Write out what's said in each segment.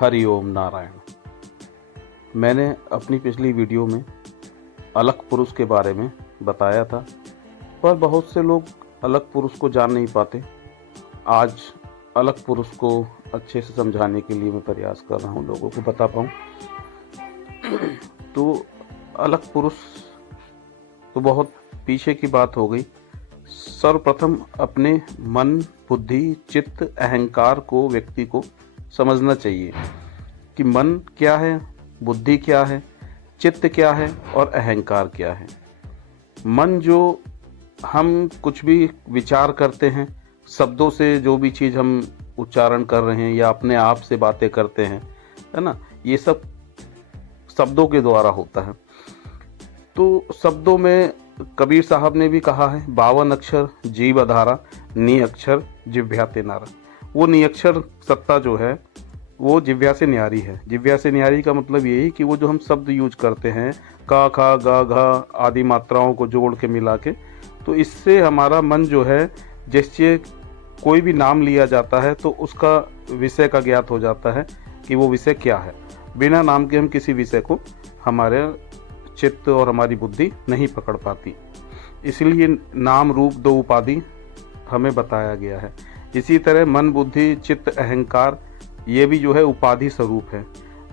हरि ओम नारायण। मैंने अपनी पिछली वीडियो में अलग पुरुष के बारे में बताया था, पर बहुत से लोग अलग पुरुष को जान नहीं पाते। आज अलग पुरुष को अच्छे से समझाने के लिए मैं प्रयास कर रहा हूँ, लोगों को बता पाऊँ। तो अलग पुरुष तो बहुत पीछे की बात हो गई। सर्वप्रथम अपने मन, बुद्धि, चित्त, अहंकार को व्यक्ति को समझना चाहिए कि मन क्या है, बुद्धि क्या है, चित्त क्या है और अहंकार क्या है। मन जो हम कुछ भी विचार करते हैं, शब्दों से जो भी चीज़ हम उच्चारण कर रहे हैं या अपने आप से बातें करते हैं, है ना, ये सब शब्दों के द्वारा होता है। तो शब्दों में कबीर साहब ने भी कहा है, 52 अक्षर जीव आधारा, नी अक्षर जिह्वा ते नारा। वो निअक्षर सत्ता जो है वो जिह्वा से न्यारी है। जिह्वा से न्यारी का मतलब यही कि वो जो हम शब्द यूज करते हैं, का, खा, गा, घा आदि मात्राओं को जोड़ के मिला के, तो इससे हमारा मन जो है, जैसे कोई भी नाम लिया जाता है तो उसका विषय का ज्ञात हो जाता है कि वो विषय क्या है। बिना नाम के हम किसी विषय को हमारे चित्त और हमारी बुद्धि नहीं पकड़ पाती। इसलिए नाम रूप दो उपाधि हमें बताया गया है। इसी तरह मन, बुद्धि, चित्त, अहंकार ये भी जो है उपाधि स्वरूप है।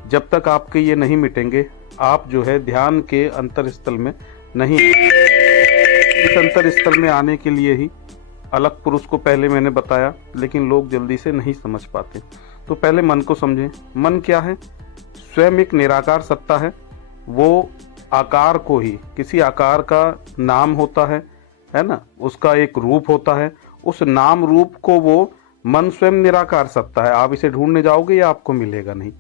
जब तक आपके ये नहीं मिटेंगे, आप जो है ध्यान के अंतर स्थल में नहीं। इस अंतर स्थल में आने के लिए ही अलग पुरुष को पहले मैंने बताया, लेकिन लोग जल्दी से नहीं समझ पाते। तो पहले मन को समझें। मन क्या है? स्वयं एक निराकार सत्ता है। वो आकार को ही, किसी आकार का नाम होता है ना, उसका एक रूप होता है। उस नाम रूप को वो मन स्वयं निराकार सत्ता है। आप इसे ढूंढने जाओगे या आपको मिलेगा नहीं।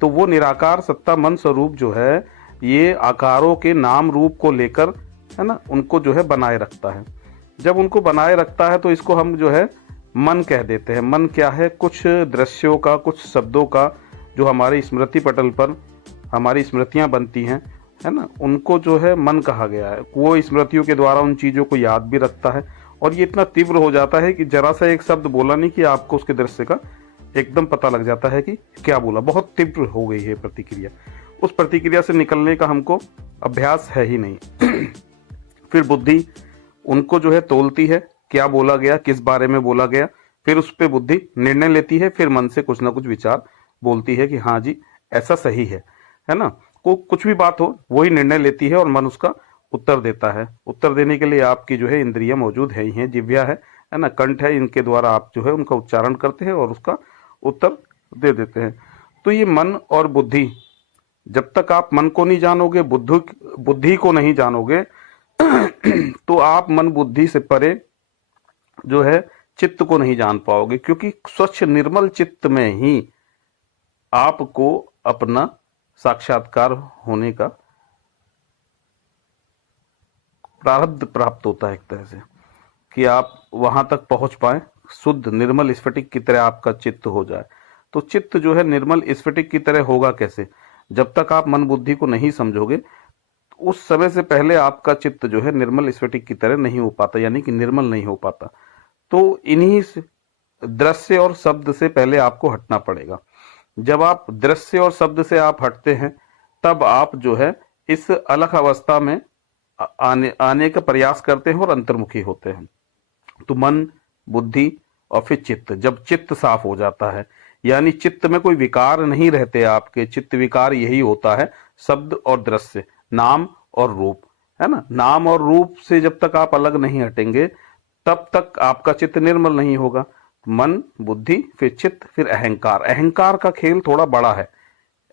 तो वो निराकार सत्ता मन स्वरूप जो है, ये आकारों के नाम रूप को लेकर, है ना, उनको जो है बनाए रखता है। जब उनको बनाए रखता है तो इसको हम जो है मन कह देते हैं। मन क्या है? कुछ दृश्यों का, कुछ शब्दों का जो हमारे स्मृति पटल पर हमारी स्मृतियां बनती हैं, है ना, उनको जो है मन कहा गया है। वो स्मृतियों के द्वारा उन चीज़ों को याद भी रखता है। और ये इतना तीव्र हो जाता है कि जरा सा एक शब्द बोला नहीं कि आपको उसके दृश्य का एकदम पता लग जाता है कि क्या बोला। बहुत तीव्र हो गई है प्रतिक्रिया। उस प्रतिक्रिया से निकलने का हमको अभ्यास है ही नहीं। फिर बुद्धि उनको जो है तोलती है, क्या बोला गया, किस बारे में बोला गया। फिर उस पर बुद्धि निर्णय लेती है। फिर मन से कुछ ना कुछ विचार बोलती है कि हाँ जी ऐसा सही है ना। कुछ भी बात हो, वही निर्णय लेती है और मन उसका उत्तर देता है। उत्तर देने के लिए आपकी जो है इंद्रियां मौजूद है ही हैं। जिह्वा है ना, कंठ है, इनके द्वारा आप जो है उनका उच्चारण करते हैं और उसका उत्तर दे देते हैं। तो ये मन और बुद्धि, जब तक आप मन को नहीं जानोगे, बुद्धि को नहीं जानोगे, तो आप मन बुद्धि से परे जो है चित्त को नहीं जान पाओगे। क्योंकि स्वच्छ निर्मल चित्त में ही आपको अपना साक्षात्कार होने का प्रारब्ध प्राप्त होता है, एक तरह से, कि आप वहां तक पहुंच पाए, शुद्ध निर्मल स्फटिक की तरह आपका चित्त हो जाए। तो चित्त जो है निर्मल स्फटिक की तरह होगा कैसे? जब तक आप मन बुद्धि को नहीं समझोगे, उस समय से पहले आपका चित्त जो है निर्मल स्फटिक की तरह नहीं हो पाता, यानी कि निर्मल नहीं हो पाता। तो इन्हीं दृश्य और शब्द से पहले आपको हटना पड़ेगा। जब आप दृश्य और शब्द से आप हटते हैं, तब आप जो है इस अलग अवस्था में आने का प्रयास करते हैं और अंतर्मुखी होते हैं। तो मन, बुद्धि और फिर चित्त, जब चित्त साफ हो जाता है, यानी चित्त में कोई विकार नहीं रहते आपके। चित्त विकार यही होता है शब्द और दृश्य, नाम और रूप, है ना। नाम और रूप से जब तक आप अलग नहीं हटेंगे, तब तक आपका चित्त निर्मल नहीं होगा। मन, बुद्धि, फिर चित्त, फिर अहंकार। अहंकार का खेल थोड़ा बड़ा है।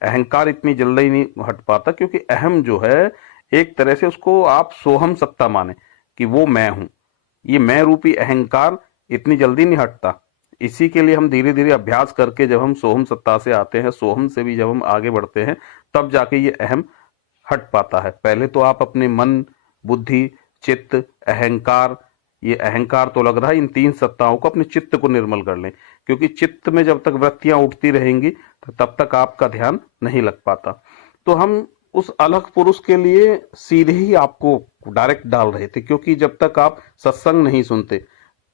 अहंकार इतनी जल्दी नहीं हट पाता, क्योंकि अहम जो है, एक तरह से उसको आप सोहम सत्ता माने कि वो मैं हूं। ये मैं रूपी अहंकार इतनी जल्दी नहीं हटता। इसी के लिए हम धीरे धीरे अभ्यास करके जब हम सोहम सत्ता से आते हैं, सोहम से भी जब हम आगे बढ़ते हैं, तब जाके ये अहम हट पाता है। पहले तो आप अपने मन, बुद्धि, चित्त, अहंकार, ये अहंकार तो लग रहा है, इन 3 सत्ताओं को, अपने चित्त को निर्मल कर लें। क्योंकि चित्त में जब तक वृत्तियां उठती रहेंगी, तब तक आपका ध्यान नहीं लग पाता। तो हम उस अलग पुरुष के लिए सीधे ही आपको डायरेक्ट डाल रहे थे, क्योंकि जब तक आप सत्संग नहीं सुनते,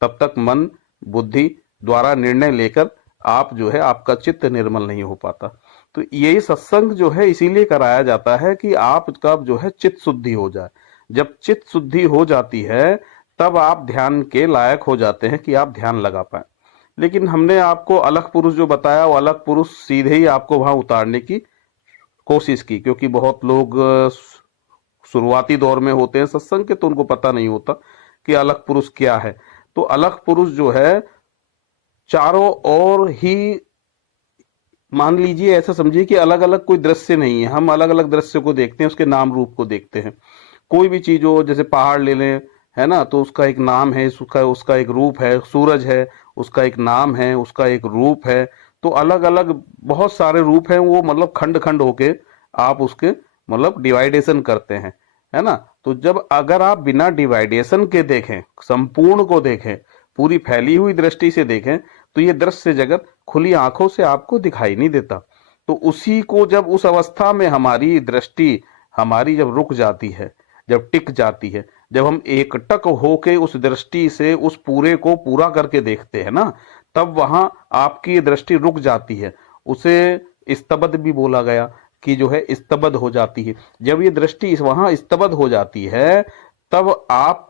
तब तक मन बुद्धि द्वारा निर्णय लेकर आप जो है, आपका चित्त निर्मल नहीं हो पाता। तो यही सत्संग जो है इसीलिए कराया जाता है कि आपका जो है चित्त शुद्धि हो जाए। जब चित्त शुद्धि हो जाती है तब आप ध्यान के लायक हो जाते हैं कि आप ध्यान लगा पाए। लेकिन हमने आपको अलग पुरुष जो बताया, वो अलग पुरुष सीधे ही आपको वहां उतारने की कोशिश की, क्योंकि बहुत लोग शुरुआती दौर में होते हैं सत्संग के, तो उनको पता नहीं होता कि अलग पुरुष क्या है। तो अलग पुरुष जो है चारों ओर ही, मान लीजिए ऐसा समझिए कि अलग अलग कोई दृश्य नहीं है, हम अलग अलग दृश्य को देखते हैं, उसके नाम रूप को देखते हैं। कोई भी चीज हो, जैसे पहाड़ ले लें, है ना, तो उसका एक नाम है, उसका उसका एक रूप है। सूरज है, उसका एक नाम है, उसका एक रूप है। तो अलग अलग बहुत सारे रूप हैं, वो मतलब खंड खंड होके आप उसके मतलब डिवाइडेशन करते हैं, है ना। तो जब अगर आप बिना डिवाइडेशन के देखें, संपूर्ण को देखें, पूरी फैली हुई दृष्टि से देखें, तो ये दृश्य जगत खुली आंखों से आपको दिखाई नहीं देता। तो उसी को जब उस अवस्था में हमारी दृष्टि हमारी जब रुक जाती है, जब टिक जाती है, जब हम एकटक होके उस दृष्टि से उस पूरे को पूरा करके देखते हैं ना, तब वहां आपकी ये दृष्टि रुक जाती है। उसे स्तबद भी बोला गया कि जो है स्तबद हो जाती है। जब ये दृष्टि वहां स्तबद हो जाती है, तब आप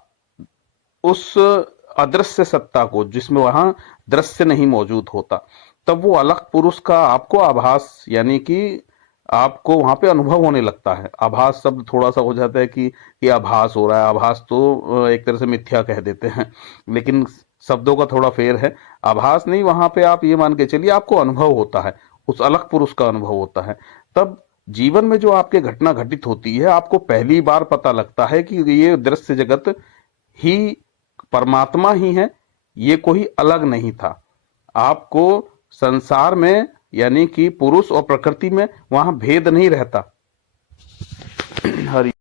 उस अदृश्य सत्ता को, जिसमें वहां दृश्य नहीं मौजूद होता, तब वो अलग पुरुष का आपको आभास, यानी कि आपको वहां पे अनुभव होने लगता है। आभास शब्द थोड़ा सा हो जाता है कि ये आभास हो रहा है, आभास तो एक तरह से मिथ्या कह देते हैं, लेकिन शब्दों का थोड़ा फेर है। आभास नहीं, वहां पे आप ये मान के चलिए आपको अनुभव होता है, उस अलग पुरुष का अनुभव होता है। तब जीवन में जो आपके घटना घटित होती है, आपको पहली बार पता लगता है कि ये दृश्य जगत ही परमात्मा ही है, ये कोई अलग नहीं था। आपको संसार में, यानी कि पुरुष और प्रकृति में वहां भेद नहीं रहता। हरि